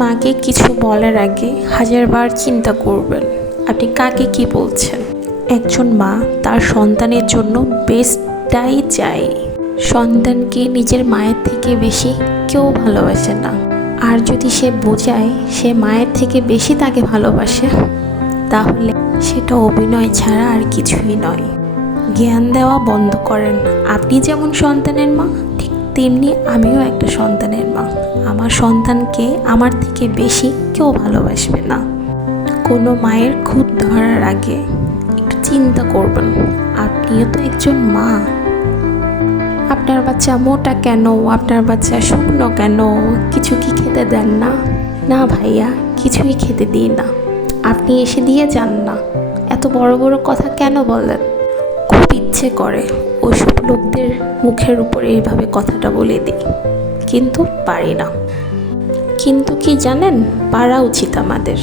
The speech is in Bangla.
মাকে কিছু বলার আগে হাজারবার চিন্তা করবেন আপনি কাকে কি বলছেন। একজন মা তার সন্তানের জন্য বেস্টটাই চায়। সন্তানকে নিজের মায়ের থেকে বেশি কেউ ভালোবাসে না। আর যদি সে বোঝায় সে মায়ের থেকে বেশি তাকে ভালোবাসে, তাহলে সেটা অভিনয় ছাড়া আর কিছুই নয়। জ্ঞান দেওয়া বন্ধ করেন। আপনি যেমন সন্তানের মা, ঠিক তেমনি আমিও একটা সন্তানের মা। আমার সন্তানকে আমার থেকে বেশি কেউ ভালোবাসবে না। কোনো মায়ের খুঁত ধরার আগে একটু চিন্তা করবেন, আপনিও তো একজন মা। আপনার বাচ্চা মোটা কেন, আপনার বাচ্চা শুকনো কেন, কিছু কি খেতে দেন না? না ভাইয়া, কিছুই খেতে দিই না। আপনি এসে দিয়ে যান না। এত বড় বড় কথা কেন বলেন? খুব ইচ্ছে করে ওইসব লোকদের মুখের উপরে এইভাবে কথাটা বলে দিই, কিন্তু পারি না। কিন্তু কি জানেন, পারা উচিত আমাদের।